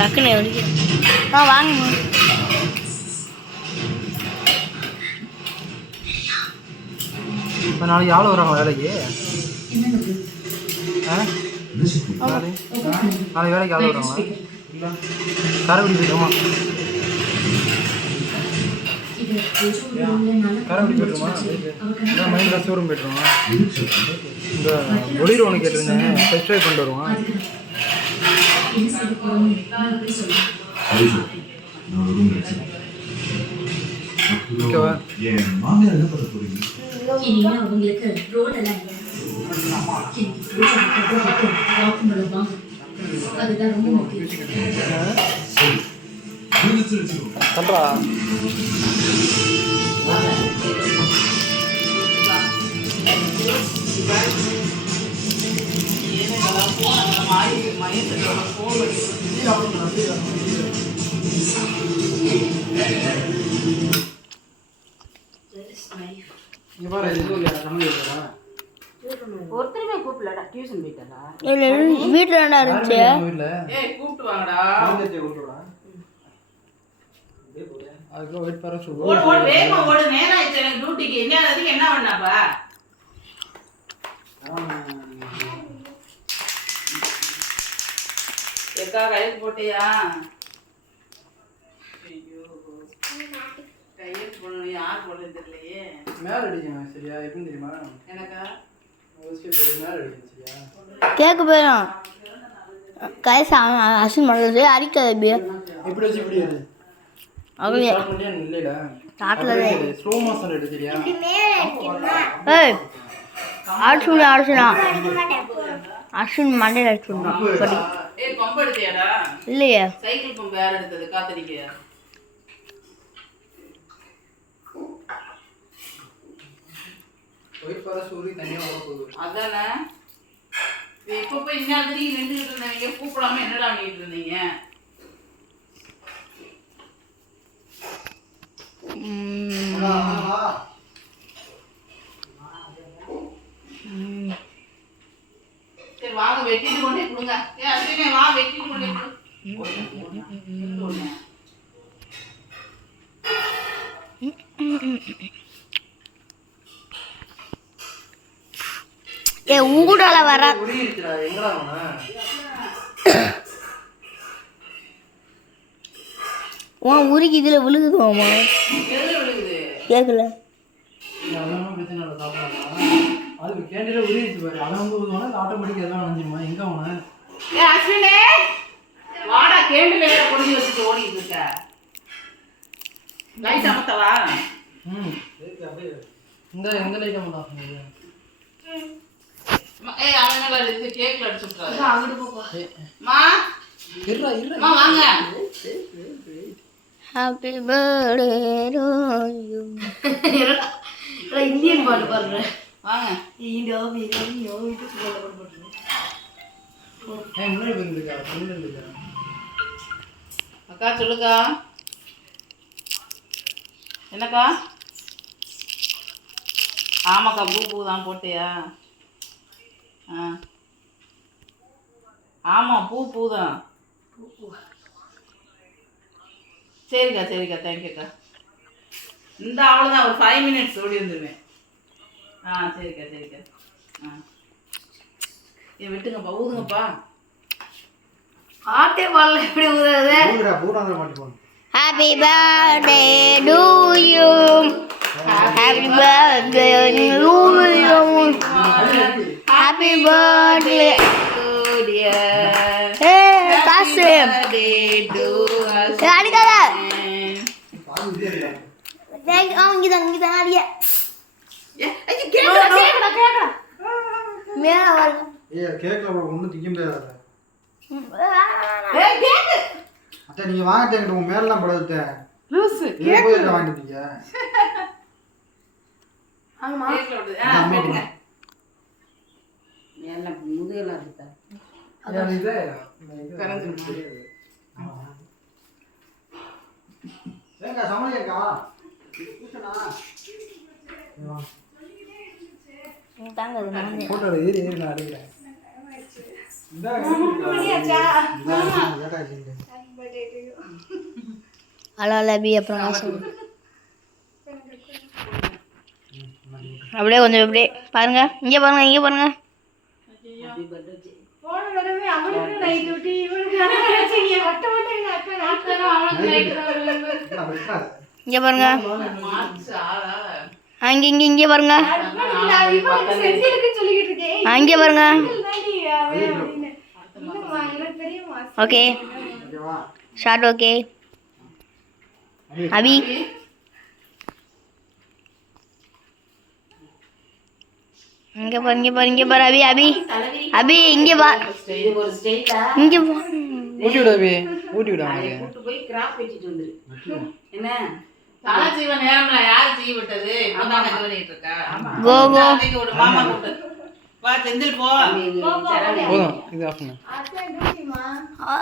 டக்குன்னு வாங்க. இப்போ நாளைக்கு எவ்வளோ வராங்க வேலைக்கு? நாளைக்கு வேலைக்கு எவ்வளோ வராங்களா? காரைக்குடி போய்ட்டுமா? காரைக்குடி போய்ட்டுருமா? இல்லை மைண்டில் ஷோரூம் போய்ட்டுருமா? இந்த ஒளிர் ஒன்று கேட்டிருந்தேன், டெஸ்ட் ட்ரைவ் பண்ணிட்டு வருவான். ஓகேவா? கண்டா ஒருத்தருமே கூப்பிடலடா, டியூஷன் போயிட்டாரா? வீட்டுல இருந்துச்சு. கூப்பிட்டு வாங்கடா. அதுக்குள்ள வெயிட் பண்ண சொல்லு. ஓடு வேகமா ஓடு, நேரம் ஆயிடுச்சு எனக்கு டியூட்டிக்கு. என்ன பண்ணாப்பா? எக்கா கையில் போட்டியா? ஐயோ கையில் போடணும், யார் போடுறது தெரியலையே. மேல அடிக்கணும் சரியா? எப்படி தெரியுமா? எனக்கா மேல அடிக்கணும் சரியா? கேட்க போயிடும். கைஸ் அசின் பண்ணுறது அரிக்காது. எப்படி வச்சு இப்படி எடு. அகலையே இல்லைடா தாட்டில் ஸ்லோ மோஷன் எடு சரியா? ஏய் அடிச்சுடா அஸ்வின் மண்டையில் அடிச்சுடணும். சரி ஏய் பம்ப் எடுத்தியாடா? இல்லையே, சைக்கிள் பம்ப் யார் எடுத்தது? காத்தடிக்க வெயிட் பண்ண சூரி தனியா ஓட போகுது. அதானே இப்போ போய் இன்னும் நின்றுட்டு இருந்தீங்க, கூப்பிடாம என்னடா பண்ணிட்டு இருந்தீங்க? சரி வாங்க வெட்டிட்டு கொண்டே கொடுங்க. அஸ்வினே வா வெட்டிட்டு கொண்டே கொடு. ஊடால வர உன் உருக்கி இதுல விழுகுதுமா? கேட்கல. அது கேண்டில உரிச்சு பாரு. அவன் வந்து ஊதுவானா ஆட்டோமேட்டிக்கா எல்லாம் நஞ்சிடுமா? எங்க அவன? அஸ்வினே வாடா, கேண்டில கொண்டு வச்சுட்டு ஓடிட்டு இருக்க. லைட் அமத்தவா? இந்த லைட் அமத்தா. ஏய் அவனால இது கேக்ல அடிச்சு விட்டுறாத. அங்க போப்பா. மா இருடா மா வாங்க. Happy birthday to you. இருடா. இந்தியன் பாட்டு பாடுற. வாங்க. இந்தியா பிரியாணியோ இது சொல்ல போடுறது. முன்னாடி வந்துருக்கா, முன்னாடி இருக்கா. அக்கா சொல்லுக்கா. என்னக்கா? ஆமாக்கா பூ தான் போட்டியா? ஆமாம் பூ தான். சரிக்கா தேங்க்யூக்கா. இந்த அவ்வளோதான், ஒரு 5 minutes ஓடி வந்துடுவேன். சரிக்கா. ஏன் விட்டுங்கப்பா, ஊதுங்கப்பா. ஆட்டே பாடல எப்படி ஊதுறது? Happy birthday to you. Happy birthday to you. Happy birthday to dear. காசு அடிக்காத. இங்கதான் அடிய மேல வரும். கேக்கல ஒன்றும் திங்க முடியாது. அத்தை நீங்க வாங்கிட்டேன், உங்க மேலாம் படுத்த வாங்கிட்டீங்க. முதுகெல்லாம் இருக்கா? போட்டோ ஏறி நான் அடிக்கிறேன். அலால் அபி அப்புறம் நான் சொல்லுவேன். அப்படியே கொஞ்சம் அப்படியே பாருங்க, இங்கே பாருங்க, இங்கே பாருங்க. இங்கே பாருங்க, இங்கே இங்கே இங்கே பாருங்க, இங்கே பாருங்க. Okay short. ஓகே அபி இங்கே பாரு, இங்கே பாரு, இங்கே பாரு. அபி அபி அபி இங்கே வா, இங்கே வா. ஊட்டி விட அபி, ஊட்டி விட அவனுக்கு. கூட்டு போய் கிராப் வச்சிட்டு வந்துரு. என்ன தலை செய்வ நேரம்ல யாரு செய்ய விட்டது? இப்பதான் இது பண்ணிட்டு இருக்கா. கோ கோ. ஒரு மாமா கூட்டு வா செந்தில் போ. போதும், இது ஆஃப் பண்ணு.